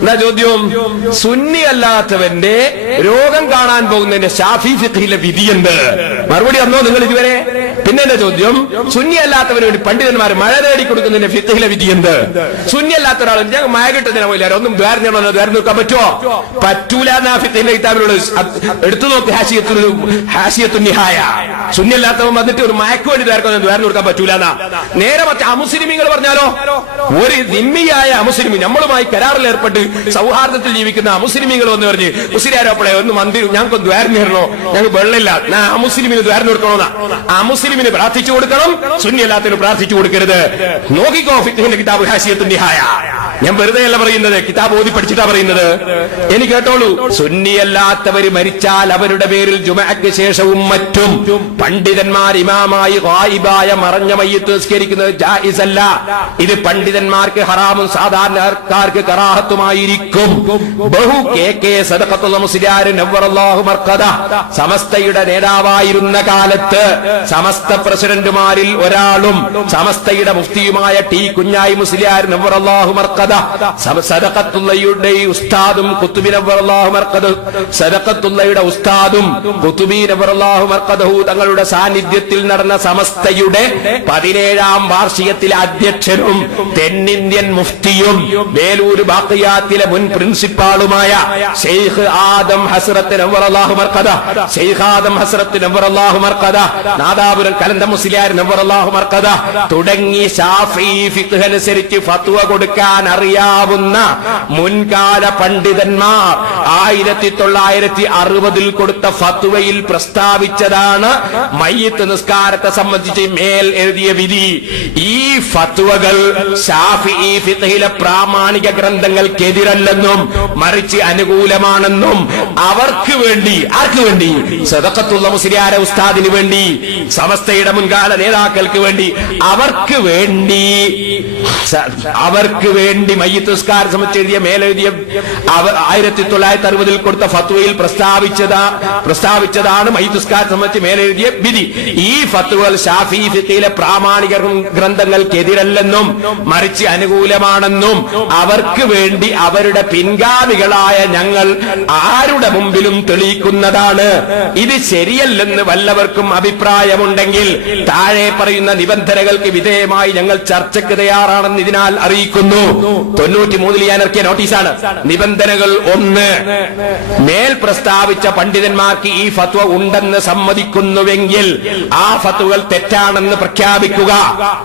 എന്താ ചോദ്യം? സുന്നി അല്ലാത്തവന്റെ രോഗം കാണാൻ പോകുന്നതിന്റെ ഷാഫി ഫിഖ്ഹിലെ വിധിയുണ്ട്. മറുപടി വന്നോ നിങ്ങൾ ഇതുവരെ? പിന്നെ എന്റെ ചോദ്യം, സുന്നി അല്ലാത്തവന് വേണ്ടി പണ്ഡിതന്മാർ മഴ നേടി കൊടുക്കുന്നതിന്റെ ഫിഖ്ഹിലെ വിധിയുണ്ട്. സുന്നി അല്ലാത്ത ഒരാൾ ഞങ്ങൾ മഴ കിട്ടുന്നതിനെ പോലെ ഒന്നും ദ്വാരം നോക്കാൻ പറ്റുമോ? പറ്റൂല എന്നാ ഫിഖ്ഹിന്റെ കിതാബിലുള്ള എടുത്തു നോക്ക്. ഹാഷിയത്തുൻ നിഹായ. സുന്നി അല്ലാത്തവൻ വന്നിട്ട് ഒരു മയക്ക് വേണ്ടി ദ്വാരം കൊടുക്കാൻ പറ്റൂല എന്നാ. നേരെ മറ്റേ അമുസ്ലിമീങ്ങൾ പറഞ്ഞാലോ? ഒരു ദിമ്മിയായ അമുസ്ലിമി, നമ്മളുമായി കരാറിൽ ഏർപ്പെട്ട് സൗഹാർദ്ദത്തിൽ ജീവിക്കുന്ന അമുസ്ലിമീങ്ങൾ വന്ന് പറഞ്ഞ് മുസ്ലിയാരോപ്പളെ ഒന്ന് മന്ദിർ ഞങ്ങൾക്ക് ദ്വാരം നേരണോ, ഞങ്ങൾക്ക് വെള്ളമില്ല, ഞാൻ അമുസ്ലിമിന് ദ്വാരം കൊടുക്കണോന്നാ. അമുസ്ലിമിന് പ്രാർത്ഥിച്ചു കൊടുക്കണം, സുന്നി അല്ലാത്തതിന് പ്രാർത്ഥിച്ചു കൊടുക്കരുത്. നോക്കിക്കോ ഫിഖ്ഹിന്റെ കിതാബ് ഹാഷിയത്തുൻ നിഹായ. ഞാൻ വെറുതെ അല്ല പറയുന്നത്, കിതാബ് ഓതി പഠിച്ചിട്ടാ പറയുന്നത്. ഇനി കേട്ടോളൂ. സുന്നിയല്ലാത്തവര് മരിച്ചാൽ അവരുടെ പേരിൽ ജുമഅക്ക് ശേഷവും മറ്റും പണ്ഡിതന്മാർ ഇമാമായി ഗായിബായ മറഞ്ഞ മയ്യിത്ത് നിസ്കരിക്കുന്നത് ജായിസ് അല്ല. ഇത് പണ്ഡിതന്മാർക്ക് ഹറാമും സാധാരണക്കാർക്ക് കറാഹത്തുമായിരിക്കും. ബഹു കെ സദഖത്തുൽ മുസ്ലിയാർ നവ്വറല്ലാഹു മർഖദ സമസ്തയുടെ നേതാവായിരുന്ന കാലത്ത് സമസ്ത പ്രസിഡന്റുമാരിൽ ഒരാളും സമസ്തയുടെ മുഫ്തിയുമായ ടി കുഞ്ഞായി മുസ്ലിയാർ നവ്വറല്ലാഹു മർഖദ സദഖത്തുള്ളയുടെ ഉസ്താദും ഖുതുബി നവ്വറല്ലാഹു മർഖദഹു സദഖത്തുള്ളയുടെ ഉസ്താദും ഖുതുബി നവ്വറല്ലാഹു മർഖദഹു തങ്ങളുടെ സാന്നിധ്യത്തിൽ നടന്ന സമസ്തയുടെ 17ാം വാർഷികത്തിലെ അധ്യക്ഷനും തെന്നിന്ത്യൻ മുഫ്തിയും വേലൂർ ബാഖിയാത്തിലെ മുൻ പ്രിൻസിപ്പാളുമായ ശൈഖ് ആദം ഹസ്രത്ത് നവ്വറല്ലാഹു മർഖദ ശൈഖ് ആദം ഹസ്രത്ത് നവ്വറല്ലാഹു മർഖദ നാദാപുരം കലന്ത മുസ്ലിയാർ നവ്വറല്ലാഹു മർഖദ തുടങ്ങി ശാഫിഈ ഫിഖ് അനുസരിച്ച് ഫത്വ കൊടുക്കാൻ അറിയാവുന്ന മുൻകാല പണ്ഡിതന്മാർ 1960 കൊടുത്ത ഫത്വയിൽ പ്രസ്താവിച്ചതാണ് മയ്യിത്ത് നിസ്കാരത്തെ സംബന്ധിച്ച് മേൽ എഴുതിയ വിധി. ഈ ഫത്വകൾ ശാഫിഈ ഫിഖ്ഹിലെ പ്രാമാണിക ഗ്രന്ഥങ്ങൾക്കെതിരല്ലെന്നും മറിച്ച് അനുകൂലമാണെന്നും അവർക്ക് വേണ്ടി, ആർക്ക് വേണ്ടി? സദഖത്തുള്ള മുസ്ലിയാരെ ഉസ്താദിന് വേണ്ടി, സമസ്തയുടെ മുൻകാല നേതാക്കൾക്ക് വേണ്ടി, അവർക്ക് വേണ്ടി മയ്യിത്ത് നിസ്കാരം സംബന്ധിച്ച് എഴുതിയ മേലെഴുതിയ 1960 കൊടുത്ത ഫത്വയിൽ പ്രസ്താവിച്ചതാണ് മയ്യിത്ത് നിസ്കാരം സംബന്ധിച്ച് മേലെഴുതിയ വിധി. ഈ ഫത്വകൾ ശാഫിഈ ഫിഖ്ഹിലെ പ്രാമാണിക ഗ്രന്ഥങ്ങൾക്കെതിരല്ലെന്നും മറിച്ച് അനുകൂലമാണെന്നും അവർക്ക് വേണ്ടി അവരുടെ പിൻഗാമികളായ ഞങ്ങൾ ആരുടെ മുമ്പിലും തെളിയിക്കുന്നതാണ്. ഇത് ശരിയല്ലെന്ന് വല്ലവർക്കും അഭിപ്രായമുണ്ടെങ്കിൽ താഴെ പറയുന്ന നിബന്ധനകൾക്ക് വിധേയമായി ഞങ്ങൾ ചർച്ചയ്ക്ക് തയ്യാറാണെന്ന് ഇതിനാൽ അറിയിക്കുന്നു. 93 ഞാൻ ഇറക്കിയ നോട്ടീസാണ്. നിബന്ധനകൾ 1, മേൽ പ്രസ്താവിച്ച പണ്ഡിതന്മാർക്ക് ഈ ഫത്വ ഉണ്ടെന്ന് സമ്മതിക്കുന്നുവെങ്കിൽ ആ ഫത്വകൾ തെറ്റാണെന്ന് പ്രഖ്യാപിക്കുക.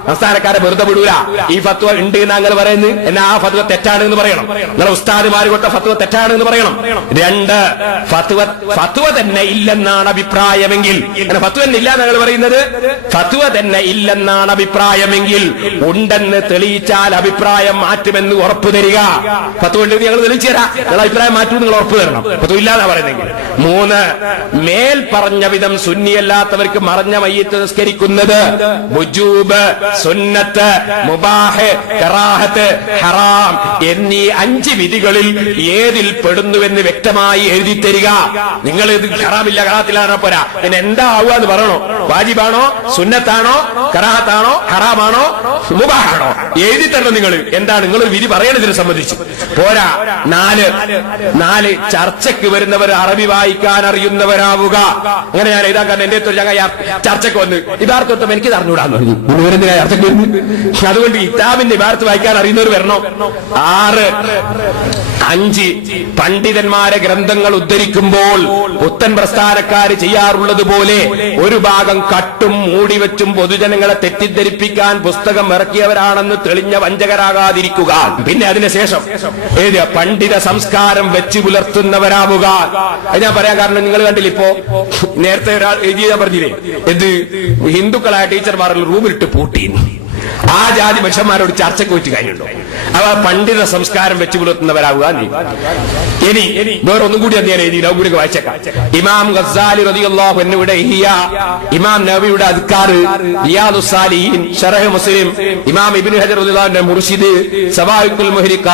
സംസ്ഥാനക്കാരെ വെറുതെ വിടൂല. ഈ ഫത്വ ഉണ്ട് ഞങ്ങൾ പറയുന്നത് എന്നാ ആ ഫത്വ തെറ്റാണെന്ന് പറയണം. നിങ്ങളെ ഉസ്താദുമാർ കൊടുത്ത ഫത്വ തെറ്റാണെന്ന് പറയണം. 2, ഫത്വ തന്നെ ഇല്ലെന്നാണ് അഭിപ്രായമെങ്കിൽ, ഫത്വ തന്നെ ഇല്ല ഞങ്ങൾ പറയുന്നത്, ഫത്വ തന്നെ ഇല്ലെന്നാണ് അഭിപ്രായമെങ്കിൽ ഉണ്ടെന്ന് തെളിയിച്ചാൽ അഭിപ്രായം മാറ്റുമെന്ന് ഉറപ്പു തരിക. ഫത്വ ഉണ്ട് ഞങ്ങൾ തെളിയിച്ചു തരാം, നിങ്ങൾ അഭിപ്രായം മാറ്റും, നിങ്ങൾ ഉറപ്പ് തരണം. ഫത്വ ഇല്ലാന്നാ പറയുന്നെങ്കിൽ. 3, മേൽ പറഞ്ഞ വിധം സുന്നിയല്ലാത്തവർക്ക് മറഞ്ഞ മയ്യിത്ത് നിസ്കരിക്കുന്നത് വുജൂബ്, സുന്നത്ത്, മുബാഹ്, കറാഹത്ത്, ഹറാം എന്നീ 5 വിധികളിൽ ഏതിൽ പെടുന്നുവെന്ന് വ്യക്തമായി എഴുതി തരിക. നിങ്ങൾ ഇത് ഹറാമില്ല കറാഹത്തിലാണോ പോരാ, പിന്നെ എന്താ ആവുക എന്ന് പറയണോ? വാജിബാണോ, സുന്നത്താണോ, കറാഹത്താണോ, ഹറാമാണോ, മുബാഹാണോ എഴുതി തരണം. നിങ്ങൾ എന്താണ് നിങ്ങൾ വിധി പറയണതിനെ സംബന്ധിച്ച് പോരാ. 4 ചർച്ചയ്ക്ക് വരുന്നവർ അറബി വായിക്കാൻ അറിയുന്നവരാവുക. അങ്ങനെ ഞാൻ ഇതാക്കാൻ എന്റെ ചർച്ചയ്ക്ക് വന്ന് ഇബാർത്തോട്ടം എനിക്ക് അറിഞ്ഞൂടാന്ന് പറഞ്ഞു. ചർച്ചയ്ക്ക് വരുന്നു, അതുകൊണ്ട് ഇതാബിന്റെ ഇബാർത്ത് വായിക്കാൻ അറിയുന്നവർ വരണോ. 5 പണ്ഡിതന്മാരെ ഗ്രന്ഥങ്ങൾ ഉദ്ധരിക്കുമ്പോൾ പുത്തൻ പ്രസ്ഥാനക്കാര് ചെയ്യാറുള്ളത് പോലെ ഒരു ഭാഗം കട്ടും മൂടിവെച്ചും പൊതുജനങ്ങളെ തെറ്റിദ്ധരിപ്പിക്കാൻ പുസ്തകം ഇറക്കിയവരാണെന്ന് തെളിഞ്ഞ വഞ്ചകരാകാതിരിക്കുക. പിന്നെ അതിനുശേഷം പണ്ഡിത സംസ്കാരം വെച്ച് പുലർത്തുന്നവരാവുക. അത് ഞാൻ പറയാൻ കാരണം നിങ്ങൾ കണ്ടില്ല, ഇപ്പോ നേരത്തെ ഒരാൾ എഴുതിയാ പറഞ്ഞില്ലേ, എന്ത് ഹിന്ദുക്കളായ ടീച്ചർമാർ റൂമിലിട്ട് പൂട്ടി. ആ ജാതി മനുഷ്യന്മാരോട് ചർച്ചയ്ക്ക് വെച്ച് കഴിഞ്ഞുണ്ടോ? അവ പണ്ഡിത സംസ്കാരം വെച്ച് പുലർത്തുന്നവരാവുക. ഇനി വേറൊന്നും കൂടി ഞാൻ എഴുതി കൂടി വായിച്ചേക്കാം. ഇമാം ഗസ്സാലി റളിയല്ലാഹു അൻഹുവിന്റെ ഇഹ്യാ, ഇമാം നവവിയുടെ അദ്കാർ, റിയാദുസ് സാലിഹീൻ, ശറഹ് മുസ്ലിം, ഇമാം ഇബ്നു ഹജർ റളിയല്ലാഹു അൻഹു മുർശിദ്, സവായിഖുൽ മുഹരിഖ,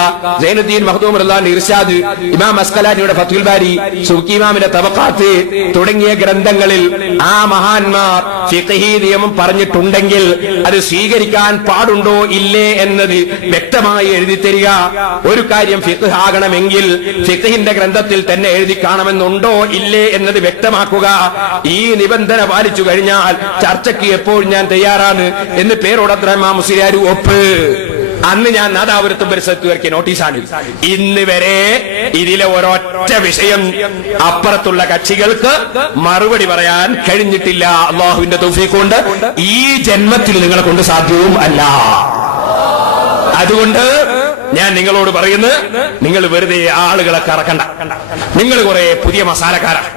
സൈനുദ്ദീൻ മഖ്ദൂം റളിയല്ലാഹു അൻഹു ഇർശാദ്, ഇമാം അസ്കലാനിയുടെ ഫത്ഹുൽ ബാരി, സുബ്കി ഇമാമിന്റെ തബഖാത്ത് തുടങ്ങിയ ഗ്രന്ഥങ്ങളിൽ ആ മഹാന്മാർ ഫിഖ്ഹി നിയമം പറഞ്ഞിട്ടുണ്ടെങ്കിൽ അത് സ്വീകരിക്കാൻ എഴുതാൻ പാടുണ്ടോ ഇല്ലേ എന്നത് വ്യക്തമായി എഴുതി തരിക. ഒരു കാര്യം ഫിഖ് ആകണമെങ്കിൽ ഫിഖിന്റെ ഗ്രന്ഥത്തിൽ തന്നെ എഴുതി കാണുമെന്നുണ്ടോ ഇല്ലേ എന്നത് വ്യക്തമാക്കുക. ഈ നിബന്ധന പാലിച്ചു കഴിഞ്ഞാൽ ചർച്ചയ്ക്ക് എപ്പോഴും ഞാൻ തയ്യാറാണ് എന്ന് പേരോടത്രമാ മുസ്ലിയാർ ഒപ്പ്. അന്ന് ഞാൻ നാദാപുരത്തും പരിസരത്ത് ഇറക്കിയ നോട്ടീസാണ്. ഇന്ന് വരെ ഇതിലെ ഒരൊറ്റ വിഷയം അപ്പുറത്തുള്ള കക്ഷികൾക്ക് മറുപടി പറയാൻ കഴിഞ്ഞിട്ടില്ല. അള്ളാഹുവിന്റെ തൗഫീഖ് കൊണ്ട് ഈ ജന്മത്തിൽ നിങ്ങളെ കൊണ്ട് സാധ്യവും അല്ല. അതുകൊണ്ട് ഞാൻ നിങ്ങളോട് പറയുന്നത്, നിങ്ങൾ വെറുതെ ആളുകളെ കറക്കണ്ട. നിങ്ങൾ കുറെ പുതിയ മസാലക്കാരാണ്.